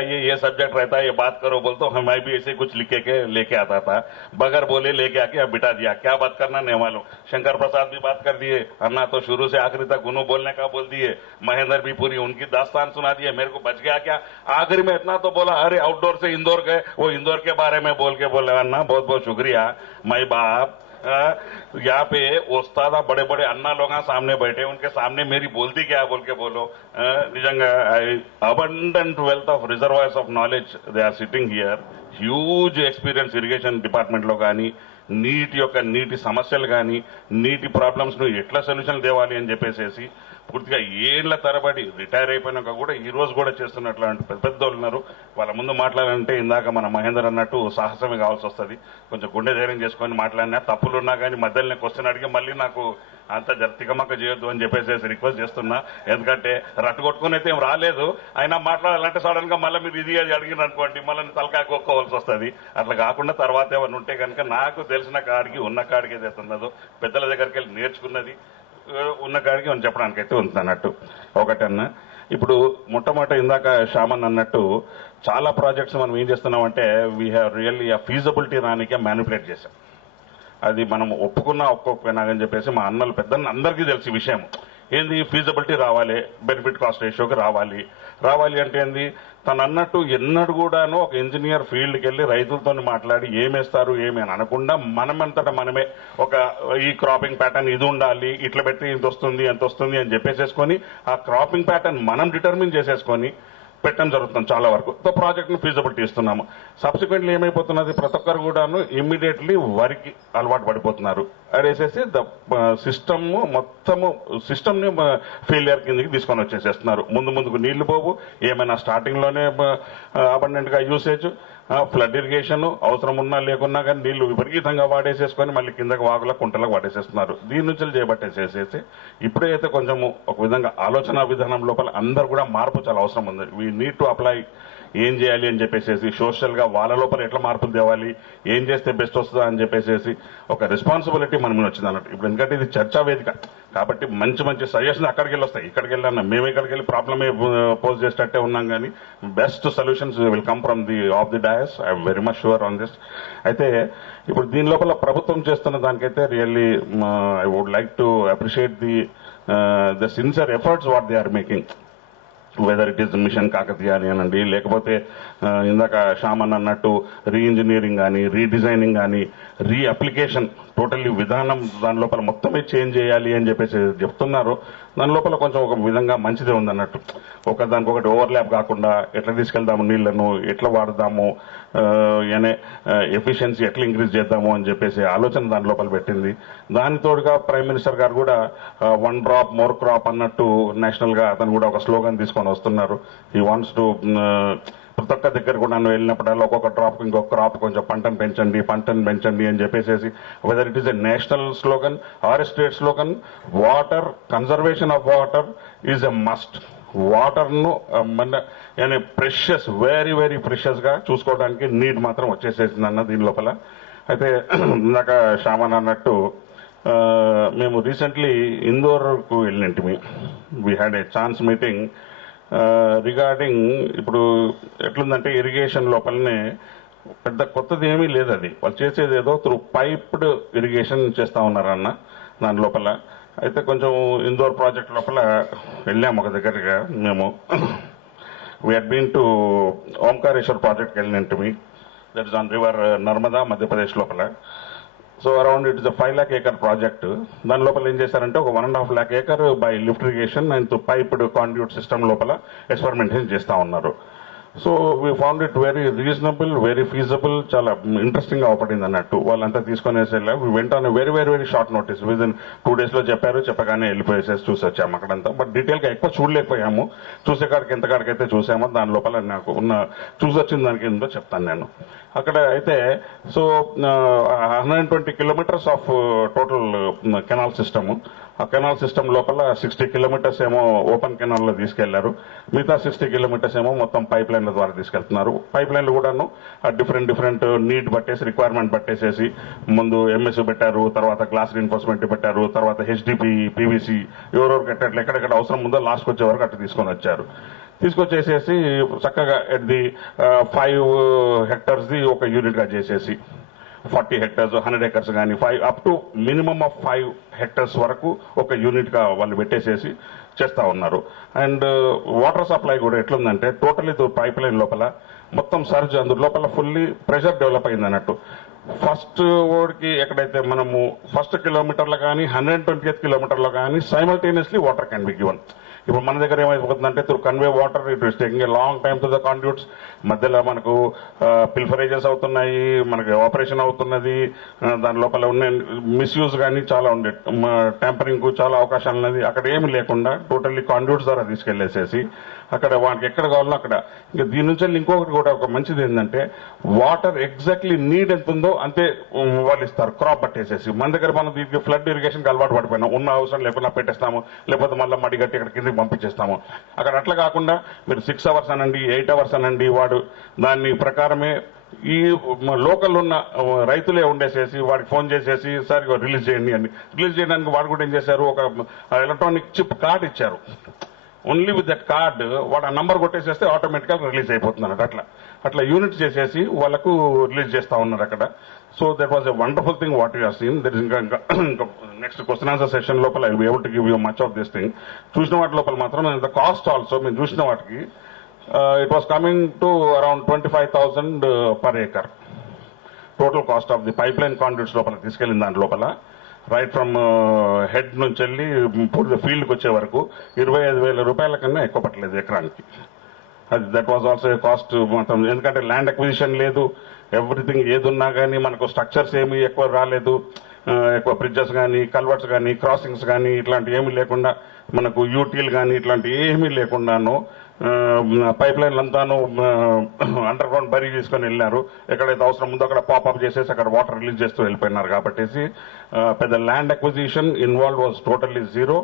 ये सब्जेक्ट रहता है, ये बात करो बोल तो मैं भी ऐसे कुछ लिखे के लेके आता था, बगैर बोले लेके आके अब बिठा दिया, क्या बात करना नहीं मालूम। शंकर प्रसाद भी बात कर दिए, अन्ना तो शुरू से आखिरी तक उन्होंने बोलने का बोल दिए, महेंद्र भी पूरी उनकी दास्तान सुना दिए, मेरे को बच गया क्या। आखिरी में इतना तो बोला, अरे आउटडोर से इंदौर गए, वो इंदौर के बारे में बोल के बोले, अन्ना बहुत बहुत शुक्रिया माई बाप। यहाँ पे उस्ताद बड़े बड़े अन्ना लोग सामने बैठे, उनके सामने मेरी बोलती क्या बोल के बोलो। निजंगा abundant wealth of reservoirs of knowledge they are sitting here, huge experience irrigation department లో కానీ, నీటి సమస్యలు కానీ, నీటి ప్రాబ్లమ్స్ ను ఎట్లా సొల్యూషన్ తేవాలి అని చెప్పేసి పూర్తిగా ఏళ్ల తరబడి రిటైర్ అయిపోయినాక కూడా ఈ రోజు కూడా చేస్తున్నట్లాంటి పెద్ద పెద్దోళ్ళు ఉన్నారు. వాళ్ళ ముందు మాట్లాడాలంటే ఇందాక మన మహేందర్ అన్నట్టు సాహసమే కావాల్సి వస్తుంది. కొంచెం గుండె ధైర్యం చేసుకొని మాట్లాడినా, తప్పులున్నా కానీ మధ్యలోనే క్వశ్చన్ అడిగి మళ్ళీ నాకు అంత తికమక్క చేయొద్దు అని చెప్పేసి రిక్వెస్ట్ చేస్తున్నా. ఎందుకంటే రట్టు కొట్టుకుని అయితే ఏం రాలేదు, అయినా మాట్లాడాలంటే సడన్ గా మళ్ళీ మీరు ఇది అది అడిగిన అనుకోండి, మళ్ళీ తలకాయ కొక్కోవాల్సి వస్తుంది. అట్లా కాకుండా తర్వాత ఏమైనా ఉంటే కనుక నాకు తెలిసిన కాడికి ఉన్న కాడికి ఏదైతే ఉన్నదో పెద్దల దగ్గరికి వెళ్ళి నేర్చుకున్నది ఉన్న కాడికి మనం చెప్పడానికైతే ఉంది అన్నట్టు. ఒకటన్నా ఇప్పుడు మొట్టమొదట ఇందాక శ్యామన్ అన్నట్టు చాలా ప్రాజెక్ట్స్ మనం ఏం చేస్తున్నామంటే వీ హ్యావ్ రియల్లీ ఆ ఫీజబిలిటీ రానికే మ్యానిపులేట్ చేశాం. అది మనం ఒప్పుకున్నా ఒప్పుకోకపోయినా అని చెప్పేసి మా అన్నలు పెద్దన్న అందరికీ తెలిసి విషయం ఏంది, ఫీజబిలిటీ రావాలి, బెనిఫిట్ కాస్ట్ రేషియోకి రావాలి అంటే ఏంది, తను అన్నట్టు ఎన్నడూ కూడాను ఒక ఇంజనీర్ ఫీల్డ్కి వెళ్ళి రైతులతో మాట్లాడి ఏమేస్తారు ఏమని అనకుండా మనమంతటా మనమే ఒక ఈ క్రాపింగ్ ప్యాటర్న్ ఇది ఉండాలి, ఇట్లా పెట్టి ఇంత వస్తుంది ఎంత వస్తుంది అని చెప్పేసేసుకొని ఆ క్రాపింగ్ ప్యాటర్న్ మనం డిటర్మిన్ చేసేసుకొని పెట్టడం జరుగుతుంది చాలా వరకు. సో ప్రాజెక్ట్ ను ఫీజబిలిటీ ఇస్తున్నాము. సబ్సిక్వెంట్లీ ఏమైపోతున్నది, ప్రతి ఒక్కరు కూడాను ఇమ్మీడియట్లీ వరికి అలవాటు పడిపోతున్నారు. అదేసేసి సిస్టమ్ మొత్తము సిస్టమ్ ని ఫెయిలియర్ కిందకి తీసుకొని వచ్చేసేస్తున్నారు. ముందుకు నీళ్లు పోవు, ఏమైనా స్టార్టింగ్ లోనే అబండెంట్ గా యూసేజ్, ఫ్లడ్ ఇరిగేషన్ అవసరం ఉన్నా లేకున్నా కానీ నీళ్లు విపరీతంగా వాడేసేసుకొని మళ్ళీ కిందకి వాగుల కుంటలకు వాడేసేస్తున్నారు. దీని నుంచి చేపట్టేసేసేసి ఇప్పుడైతే కొంచెము ఒక విధంగా ఆలోచన విధానం లోపల అందరూ కూడా మార్పు చాలా అవసరం ఉంది. వీ నీడ్ టు అప్లై ఏం చేయాలి అని చెప్పేసి, సోషల్ గా వాళ్ళ లోపల ఎట్లా మార్పులు తేవాలి, ఏం చేస్తే బెస్ట్ వస్తుందా అని చెప్పేసి ఒక రెస్పాన్సిబిలిటీ మన మీద వచ్చింది అన్నట్టు. ఇప్పుడు ఎందుకంటే ఇది చర్చా వేదిక కాబట్టి మంచి సజెషన్ అక్కడికి వెళ్ళి వస్తాయి. ఇక్కడికి వెళ్ళాను మేము, ఇక్కడికి వెళ్ళి ప్రాబ్లమే పోజ్ చేసేటట్టే ఉన్నాం కానీ best solutions will come from off the dais. I'm very much sure on this. అయితే ఇప్పుడు దీని లోపల ప్రభుత్వం చేస్తున్న దానికైతే really I would like to appreciate the sincere efforts what they are making, whether it is Mission Kakatiya అని అనండి, లేకపోతే ఇందాక శ్యామన్ అన్నట్టు రీఇంజనీరింగ్ కానీ, రీడిజైనింగ్ కానీ, రీఅప్లికేషన్ టోటల్లీ విధానం దాని లోపల మొత్తమే చేంజ్ చేయాలి అని చెప్పేసి చెప్తున్నారు. దాని లోపల కొంచెం ఒక విధంగా మంచిదే ఉంది అన్నట్టు. దానికొకటి ఓవర్లాప్ కాకుండా ఎట్లా తీసుకెళ్దాము, నీళ్లను ఎట్లా వాడదాము, అనే ఎఫిషియన్సీ ఎట్లా ఇంక్రీజ్ చేద్దాము అని చెప్పేసి ఆలోచన దాని లోపల పెట్టింది. దాని తోడుగా ప్రైమ్ మినిస్టర్ గారు కూడా వన్ డ్రాప్ మోర్ క్రాప్ అన్నట్టు నేషనల్ గా అతను కూడా ఒక స్లోగన్ తీసుకొని వస్తున్నారు. హీ వాంట్స్ టు ప్రతి ఒక్క దగ్గర కూడా నన్ను వెళ్ళినప్పుడల్లా ఒక్కొక్క డ్రాప్ ఇంకొక క్రాప్ కొంచెం పంటను పెంచండి అని చెప్పేసి, whether it is a national slogan or a state slogan, water conservation of water is a must. Water ను మన ప్రెషియస్, వెరీ వెరీ ప్రెషియస్ గా చూసుకోవడానికి నీడ్ మాత్రం వచ్చేసేసింది అన్న దీని లోపల. అయితే ఇందాక శ్యామన్ అన్నట్టు మేము రీసెంట్లీ ఇందోర్కు వెళ్ళినట్టు we had a chance meeting regarding. ఇప్పుడు ఎట్లుందంటే ఇరిగేషన్ లోపలనే పెద్ద కొత్తది ఏమీ లేదు, అది వాళ్ళు చేసేది ఏదో త్రూ పైప్డ్ ఇరిగేషన్ చేస్తా ఉన్నారన్న దాని లోపల. అయితే కొంచెం ఇందోర్ ప్రాజెక్ట్ లోపల వెళ్ళాము ఒక దగ్గరగా మేము. We had been to Omkareshwar ప్రాజెక్ట్కి వెళ్ళినట్టు that is on river Narmada Madhya Pradesh లోపల. So around it is a 5 lakh acre project. దాని లోపల ఏం చేశారంటే ఒక 1.5 lakh acre by lift irrigation and piped conduit system లోపల ఎక్స్పెరిమెంటేషన్ చేస్తా ఉన్నారు. So we found it very reasonable, very feasible, చాలా ఇంట్రెస్టింగ్ గా అవపడింది అన్నట్టు. వాళ్ళంతా తీసుకుని we went on very very very short notice, with in 2 days లో చెప్పగానే వెళ్ళిపోయేసేసి చూసి వచ్చాము అక్కడంతా. బట్ డీటెయిల్ గా ఎక్కువ చూడలేకపోయాము. చూసేకాడికి ఎంతకాడికైతే చూసామో దాని లోపల నాకు ఉన్న చూసి వచ్చిన దానికి ఏందో చెప్తాను నేను. అక్కడ అయితే so 120 kilometers of total canal system. ఆ కెనాల్ సిస్టమ్ లోపల 60 kilometers ఏమో ఓపెన్ కెనాల్ లో తీసుకెళ్లారు, మిగతా 60 kilometers ఏమో మొత్తం పైప్ లైన్ల ద్వారా తీసుకెళ్తున్నారు. పైప్ లైన్లు కూడాను డిఫరెంట్ నీడ్ పట్టేసి, రిక్వైర్మెంట్ పట్టేసేసి ముందు ఎంఎస్ పెట్టారు, తర్వాత గ్లాస్ రీన్ఫోర్స్మెంట్ పెట్టారు, తర్వాత హెచ్డిపి, పీవీసీ ఎవరెవరు కట్టట్లు ఎక్కడెక్కడ అవసరం ఉందో లాస్ట్కి వచ్చే వరకు అట్లా తీసుకొని వచ్చారు. తీసుకొచ్చేసేసి చక్కగా ఎట్ ది 5 hectares ది ఒక యూనిట్ గా చేసేసి 40 hectares 100 acres కానీ 5 up to minimum of 5 hectares వరకు ఒక యూనిట్ గా వాళ్ళు పెట్టేసేసి చేస్తా ఉన్నారు. అండ్ వాటర్ సప్లై కూడా ఎట్లుందంటే టోటలీ పైప్ లైన్ లోపల మొత్తం సర్జ్ అందు లోపల ఫుల్లీ ప్రెషర్ డెవలప్ అయింది అన్నట్టు. ఫస్ట్ ఓడికి ఎక్కడైతే మనము ఫస్ట్ కిలోమీటర్లో కానీ 120th కిలోమీటర్లో కానీ simultaneously water can be given. ఇప్పుడు మన దగ్గర ఏమైపోతుందంటే through convey water it is taking a long time to the conduits. మధ్యలో మనకు పిల్ఫరేజెస్ అవుతున్నాయి, మనకి ఆపరేషన్ అవుతున్నది, దాని లోపల ఉన్న మిస్యూజ్ కానీ చాలా ఉండే, ట్యాంపరింగ్ కు చాలా అవకాశాలు ఉన్నది. అక్కడ ఏమి లేకుండా టోటల్లీ కాండ్యూట్స్ ద్వారా తీసుకెళ్లేసేసి అక్కడ వాటికి ఎక్కడ కావాలో అక్కడ. ఇంకా దీని నుంచి ఇంకొకటి కూడా ఒక మంచిది ఏంటంటే వాటర్ ఎగ్జాక్ట్లీ నీడ్ ఎంత ఉందో అంతే వాళ్ళు ఇస్తారు క్రాప్ పట్టేసేసి. మన దగ్గర మనం దీనికి ఫ్లడ్ ఇరిగేషన్కి అలవాటు పడిపోయినాం, ఉన్న అవసరం లేకుండా పెట్టేస్తాము, లేకపోతే మళ్ళీ మడి కట్టి ఇక్కడ కిందకి పంపించేస్తాము. అక్కడ అట్లా కాకుండా మీరు 6 hours అనండి 8 hours అనండి, వాడు దాని ప్రకారమే ఈ లోకల్ ఉన్న రైతులే ఉండేసేసి వాడికి ఫోన్ చేసేసి సార్ రిలీజ్ చేయండి అని. రిలీజ్ చేయడానికి వాడు కూడా ఏం చేశారు, ఒక ఎలక్ట్రానిక్ చిప్ కార్డ్ ఇచ్చారు. ఓన్లీ విత్ దట్ కార్డ్ వాడు ఆ నంబర్ కొట్టేసేస్తే ఆటోమేటిక్గా రిలీజ్ అయిపోతుంది అన్నట్టు. అట్లా యూనిట్ చేసేసి వాళ్ళకు రిలీజ్ చేస్తా ఉన్నారు అక్కడ. So that was a wonderful thing what you have seen. That is ఇంకా నెక్స్ట్ క్వశ్చన్ ఆన్సర్ సెషన్ లోపల I will be able to give you much of this thing. చూసిన వాటి లోపల మాత్రం ద కాస్ట్ ఆల్సో మేము చూసిన వాటికి it was coming to around 25,000 per acre. Total cost of the pipe line conduits లోపల తీసుకెళ్లిన దాని లోపల రైట్ ఫ్రమ్ హెడ్ నుంచి వెళ్ళి పూర్తి ఫీల్డ్కి వచ్చే వరకు 25,000 రూపాయల కన్నా ఎక్కువ పట్టలేదు ఎకరానికి. అది దట్ వాజ్ ఆల్సో కాస్ట్ మొత్తం. ఎందుకంటే ల్యాండ్ అక్విజిషన్ లేదు, ఎవ్రీథింగ్ ఏదున్నా కానీ మనకు స్ట్రక్చర్స్ ఏమి ఎక్కువ రాలేదు, ఎక్కువ బ్రిడ్జెస్ కానీ కల్వర్ట్స్ కానీ క్రాసింగ్స్ కానీ ఇట్లాంటి ఏమీ లేకుండా, మనకు యూటీలు కానీ ఇట్లాంటి ఏమీ లేకుండాను పైప్ లైన్లు అంతాను అండర్ గ్రౌండ్ బరీ తీసుకొని వెళ్ళినారు. ఎక్కడైతే అవసరం ఉందో అక్కడ పాపప్ చేసేసి అక్కడ వాటర్ రిలీజ్ చేస్తూ వెళ్ళిపోయినారు. కాబట్టి పెద్ద land acquisition involve was totally zero.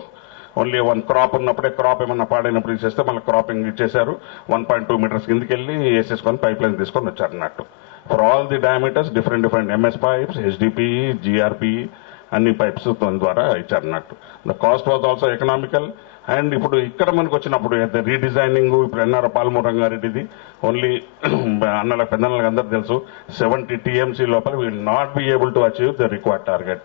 Only 1 crop ఉన్నప్పుడే క్రాప్ ఏమన్నా పాడైనప్పుడు ఇచ్చేస్తే మళ్ళీ క్రాపింగ్ ఇచ్చేశారు. 1.2 meters కిందకి వెళ్ళి వేసేసుకొని పైప్ లైన్ తీసుకొని వచ్చారు అన్నట్టు. For all the diameters different MS pipes, HDPE, GRPE అన్ని పైప్స్ ద్వారా ఇచ్చారన్నట్టు. The cost was also economical. అండ్ ఇప్పుడు ఇక్కడ మనకు వచ్చినప్పుడు రీడిజైనింగ్ ఇప్పుడు ఎన్ఆర్ పాల్మూరు రంగారెడ్డిది ఓన్లీ అన్నల పెద్దన్నలకు అందరూ తెలుసు 70 TMC లోపల will not be able to achieve the required target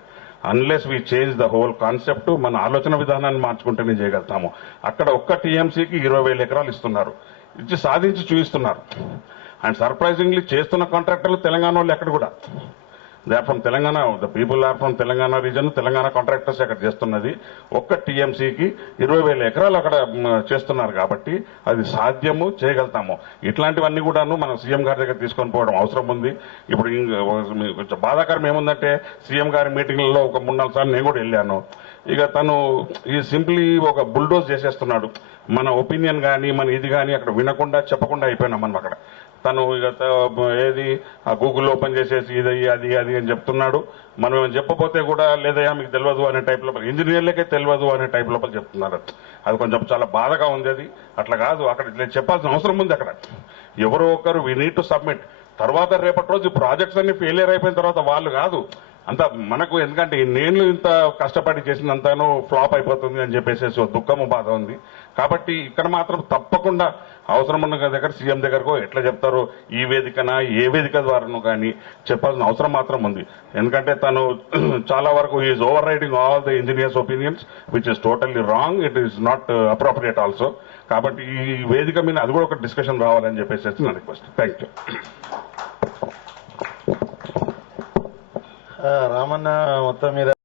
unless we change the whole concept. మన ఆలోచన విధానాన్ని మార్చుకుంటేనే చేయగలుగుతాము. అక్కడ ఒక్క TMCకి 20,000 ఎకరాలు ఇస్తున్నారు, ఇచ్చి సాధించి చూపిస్తున్నారు. అండ్ సర్ప్రైజింగ్లీ చేస్తున్న కాంట్రాక్టర్లు తెలంగాణ వాళ్ళు ఎక్కడ కూడా they are from Telangana, the people are from Telangana region, Telangana contractors అక్కడ చేస్తున్నది. ఒక్క TMCకి 20,000 ఎకరాలు అక్కడ చేస్తున్నారు. కాబట్టి అది సాధ్యము, చేయగలుగుతాము. ఇట్లాంటివన్నీ కూడాను మనం సీఎం గారి దగ్గర తీసుకొని పోవడం అవసరం ఉంది. ఇప్పుడు కొంచెం బాధాకరం ఏముందంటే సీఎం గారి మీటింగ్లలో ఒక 3-4 సార్లు నేను కూడా వెళ్ళాను. ఇక తను ఈ సింప్లీ ఒక బుల్డోజ్ చేసేస్తున్నాడు. మన ఒపీనియన్ కానీ మన ఇది కానీ అక్కడ వినకుండా చెప్పకుండా అయిపోయినాం మనం అక్కడ. తను ఇక ఏది ఆ గూగుల్ ఓపెన్ చేసేసి ఇది అది అది అని చెప్తున్నాడు. మనం ఏమైనా చెప్పపోతే కూడా లేదయ్యా మీకు తెలియదు అనే టైప్ లోపల, ఇంజనీర్లకే తెలియదు అనే టైప్ లోపల చెప్తున్నారు. అది కొంచెం చాలా బాధగా ఉంది. అది అట్లా కాదు, అక్కడ ఇట్లా చెప్పాల్సిన అవసరం ఉంది. అక్కడ ఎవరో ఒకరు వీ నీడ్ టు సబ్మిట్. తర్వాత రేపటి రోజు ప్రాజెక్ట్స్ అన్ని ఫెయిలియర్ అయిపోయిన తర్వాత వాళ్ళు కాదు అంత మనకు, ఎందుకంటే నేను ఇంత కష్టపడి చేసినంతాను ఫ్లాప్ అయిపోతుంది అని చెప్పేసి దుఃఖము బాధ ఉంది. కాబట్టి ఇక్కడ మాత్రం తప్పకుండా అవసరం ఉన్న దగ్గర సీఎం దగ్గరకు ఎట్లా చెప్తారో ఈ వేదికనా ఏ వేదిక ద్వారానో కానీ చెప్పాల్సిన అవసరం మాత్రం ఉంది. ఎందుకంటే తను చాలా వరకు is over riding all the engineers opinions which is totally wrong, it is not appropriate also. కాబట్టి ఈ వేదిక మీద అది కూడా ఒక డిస్కషన్ రావాలని చెప్పేసి నా రిక్వెస్ట్. Thank you. రామన్న మొత్తం మీద